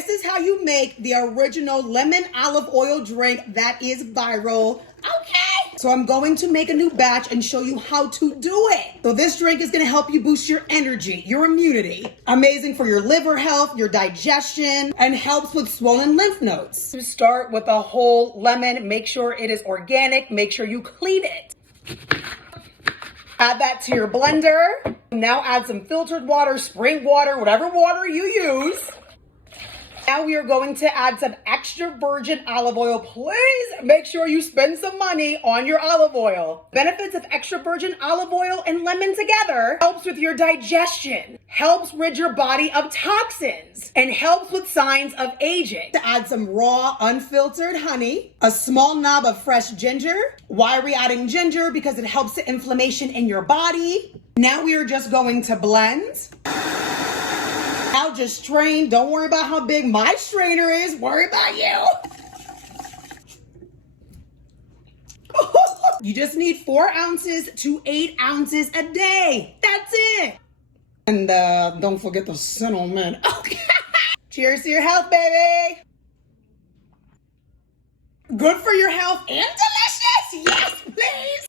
This is how you make the original lemon olive oil drink that is viral. Okay. So I'm going to make a new batch and show you how to do it. So this drink is going to help you boost your energy, your immunity. Amazing for your liver health, your digestion, and helps with swollen lymph nodes. To start with a whole lemon, make sure it is organic, make sure you clean it. Add that to your blender. Now add some filtered water, spring water, whatever water you use. Now we are going to add some extra virgin olive oil. Please make sure you spend some money on your olive oil. Benefits of extra virgin olive oil and lemon together helps with your digestion, helps rid your body of toxins, and helps with signs of aging. To add some raw, unfiltered honey, a small knob of fresh ginger. Why are we adding ginger? Because it helps the inflammation in your body. Now we are just going to blend. Now just strain. Don't worry about how big my strainer is. Worry about you. You just need 4 ounces to 8 ounces a day. That's it. And don't forget the cinnamon. Okay. Cheers to your health, baby. Good for your health and delicious. Yes, please.